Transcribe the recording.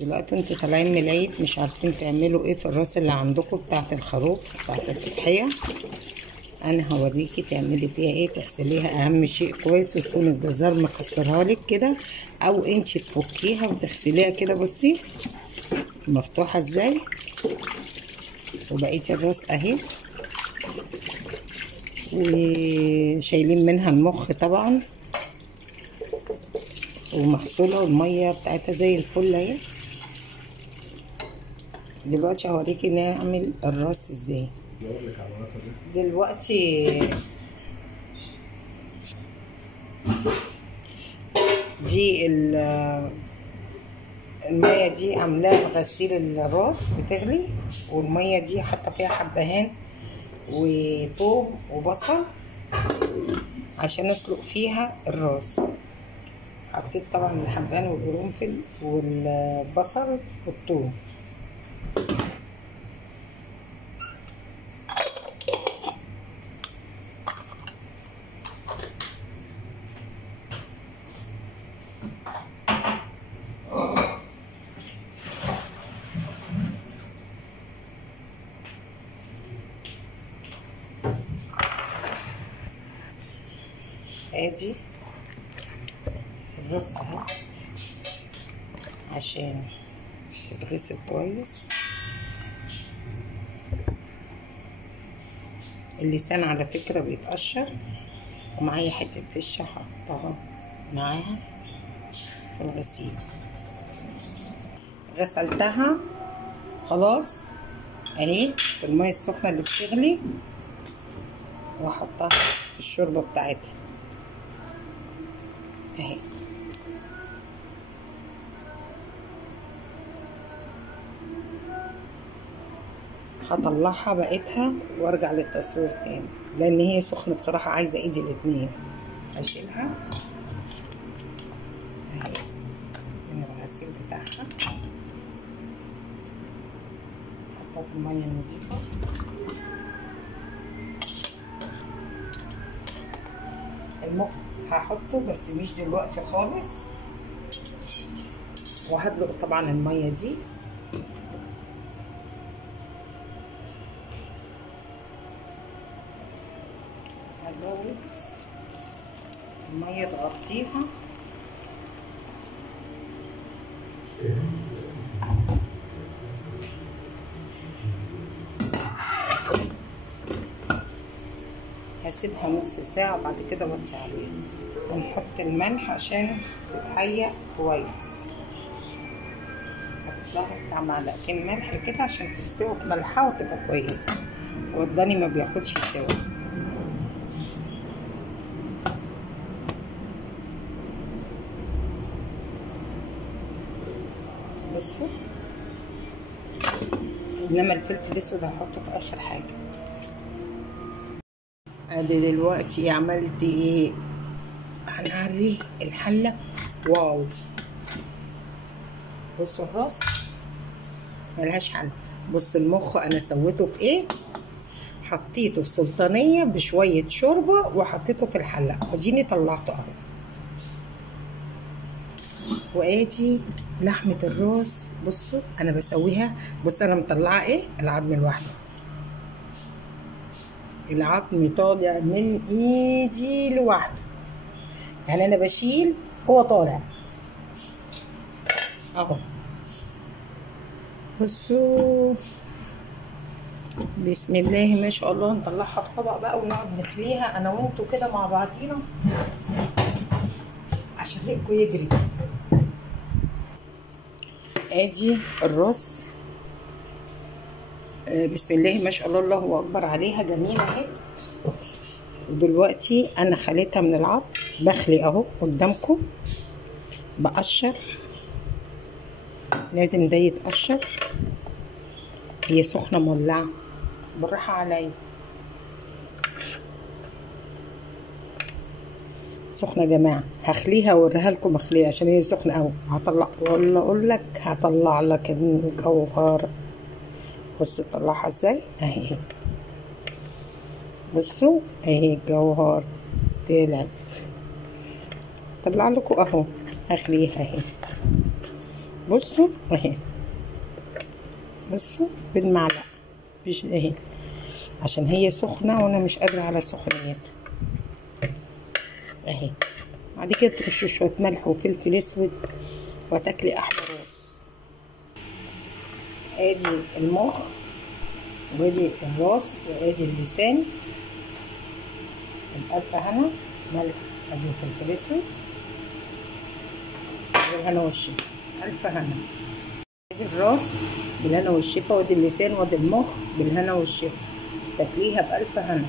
دلوقتي انتوا طالعين من العيد مش عارفين تعملوا ايه في الراس اللي عندكم بتاعت الخروف بتاعت التضحيه. انا هوريكي تعملي فيها ايه. تغسليها اهم شيء كويس، وتكون الجزار مكسرها لك كده، او انتي تفكيها وتغسليها كده. بصي مفتوحه ازاي، وبقيه الراس اهي، وشايلين منها المخ طبعا، ومغسوله والميه بتاعتها زي الفل اهي. دلوقتي هوريكي نعمل الراس ازاي. دلوقتي دي الميه دي عاملاها غسيل الراس بتغلي، والميه دي حاطه فيها حبهان وثوم وبصل عشان اسلق فيها الراس. حطيت طبعا الحبهان والقرنفل والبصل والثوم. ادي الراس اهي عشان تتغسل كويس. اللسان على فكرة بيتقشر، ومعايا حتة فشة هحطها معاها في الغسيل. غسلتها خلاص اهي في المية السخنة اللي بتغلي، واحطها في الشوربة بتاعتها اهي. هطلعها بقيتها وارجع للتصوير تاني، لان هي سخنه بصراحه، عايزه ايدي الاتنين. اشيلها اهي من الغسيل بتاعها، احطها في الميه النظيفه. المخ هحطه بس مش دلوقتي خالص، وهدلق طبعا الميه دي. هزود الميه تغطيها. هسيبها نص ساعة وبعد كده اوطي عليها، ونحط الملح عشان تتهيأ كويس. هحط لها بتاع معلقتين ملح كده عشان تستوي بملحها وتبقى كويسة، والضاني ما بياخدش سوا. بصوا، انما الفلفل الاسود هحطه في اخر حاجة. ادي دلوقتي عملت ايه، هنعري الحلة. واو، بصوا الراس ملهاش حل. بص المخ انا سويته في ايه، حطيته في سلطانية بشوية شوربة وحطيته في الحلة، وديني طلعته اهو. وادي لحمة الراس. بصوا انا بسويها، بص انا مطلعه ايه، العظم لوحده. العظم طالع من ايدي لوحده، يعني انا بشيل هو طالع اهو. بصوا بسم الله ما شاء الله. نطلعها في طبق بقى ونقعد نخليها انا وانتوا كده مع بعضينا عشان ريقكم يجري. ادي الراس، بسم الله ما شاء الله، الله اكبر عليها، جميله اهي. ودلوقتي انا خليتها من العظم، بخلي اهو قدامكم، بقشر. لازم ده يتقشر. هي سخنه مولعه، بالراحه عليا، سخنه يا جماعه. هخليها اوريها لكم مخليه عشان هي سخنه قوي. هطلع ولا اقول لك هطلع لك الجوهر. بصوا طلعها ازاي اهي. بصوا اهي الجوهر طلعت. طلع لكم اهو. هخليها اهي بصوا اهي، بصوا بالمعلقه مش اهي، عشان هي سخنه وانا مش قادره على سخنيتها اهي. بعد كده ترشوا شويه ملح وفلفل اسود وتاكلي احلى رز. ادي المخ وادي الراس وادي اللسان، الألف هنا، ملح ادي فلفل اسود بالهنا والشفا، الف هنا. ادي الراس بالهنا والشفا وادي اللسان وادي المخ بالهنا والشفا، تاكليها بألف هنا.